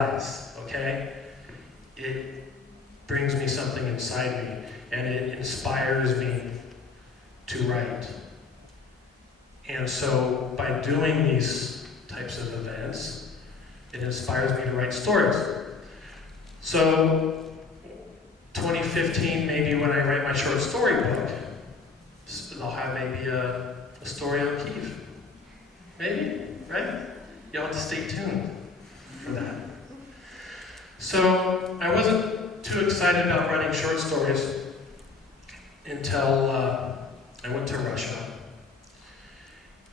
okay? It brings me something inside me, and it inspires me to write. And so by doing these types of events, it inspires me to write stories. So 2015, maybe when I write my short story book, I'll have maybe a story on Kyiv. Maybe, right? You'll have to stay tuned for that. So I wasn't too excited about writing short stories until I went to Russia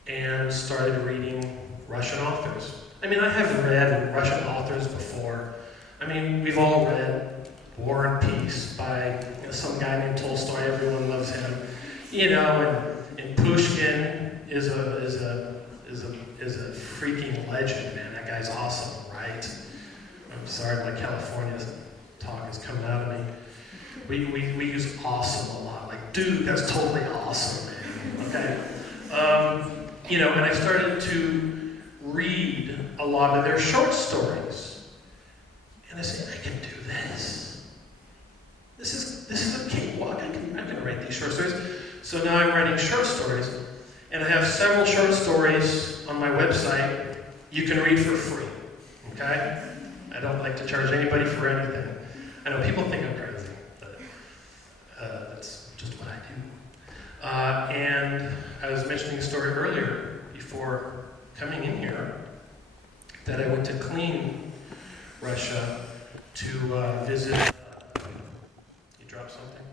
and started reading Russian authors. I mean, I have read Russian authors before. I mean, we've all read War and Peace by some guy named Tolstoy. Everyone loves him, and Pushkin is a freaking legend, man. That guy's awesome, right? I'm sorry, my California talk is coming out of me. We use awesome a lot. Like, dude, that's totally awesome, man. Okay. And I started to read a lot of their short stories. And I said, I can do this. This is a cakewalk. I can write these short stories. So now I'm writing short stories. And I have several short stories on my website you can read for free. Okay? I don't like to charge anybody for anything. I know people think I'm crazy, but that's just what I do. And I was mentioning a story earlier before coming in here that I went to clean Russia to visit. You dropped something?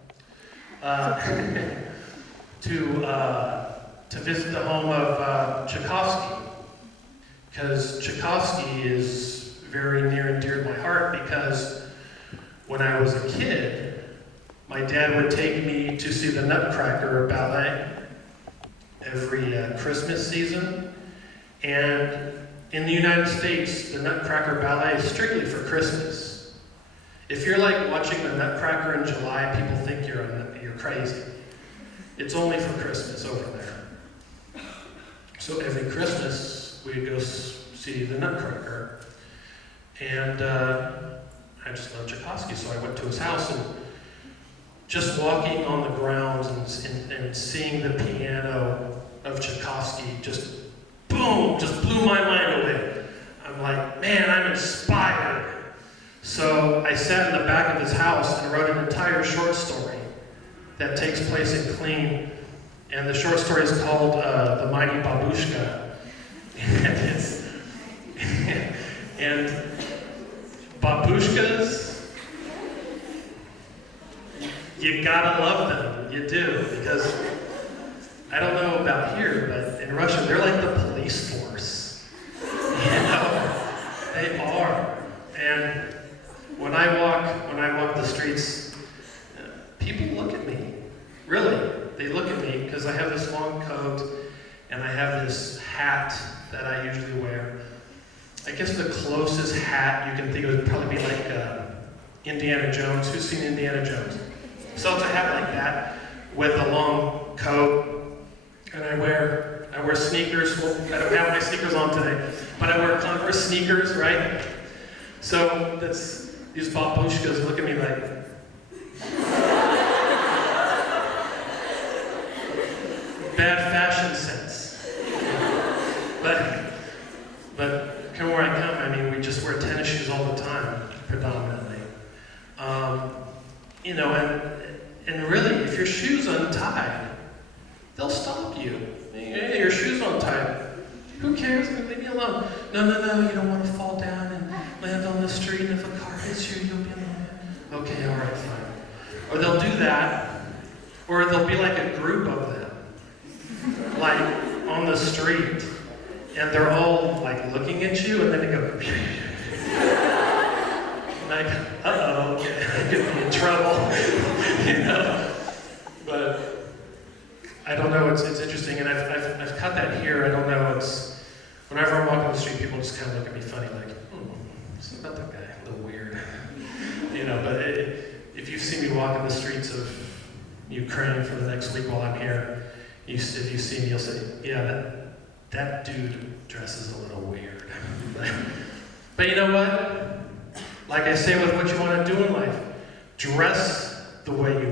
To visit the home of Tchaikovsky, because Tchaikovsky is very near and dear to my heart, because when I was a kid, my dad would take me to see the Nutcracker ballet every Christmas season. And in the United States, the Nutcracker ballet is strictly for Christmas. If you're like watching the Nutcracker in July, people think you're crazy. It's only for Christmas over there. So every Christmas, we'd go see the Nutcracker. And I just love Tchaikovsky, so I went to his house, and just walking on the grounds and seeing the piano of Tchaikovsky just boom, just blew my mind away. I'm like, man, I'm inspired. So I sat in the back of his house and wrote an entire short story that takes place in Clean. And the short story is called The Mighty Babushka. And babushkas, you gotta love them. You do, because I don't know about here, but in Russia, they're like the police force. They are. And when I walk the streets, people look at me. Really, they look at me because I have this long coat and I have this hat that I usually wear. I guess the closest hat you can think of would probably be like Indiana Jones. Who's seen Indiana Jones? So it's a hat like that with a long coat, and I wear sneakers. Well, I don't have my sneakers on today, but I wear Converse sneakers, right? So these babushkas look at me like, bad fashion sense. But come where I come, I mean, we just wear tennis shoes all the time, predominantly. And really, if your shoe's untied, they'll stop you. Hey, your shoe's untied. Who cares? Leave me alone. No, you don't want to fall down and land on the street, and if a car hits you, you'll be alone. Okay, all right, fine. Or they'll do that, or there'll be like a group of them, like on the street, and they're all like looking at you, and then they go, like, uh-oh, I could be in trouble, But I don't know. It's interesting, and I've cut that here. I don't know. It's whenever I'm walking the street, people just kind of look at me funny, like, what's about that guy? A little weird, But if you see me walking the streets of Ukraine for the next week while I'm here, if you see me, you'll say, yeah, that dude dresses a little weird. But you know what? Like I say with what you want to do in life, dress the way you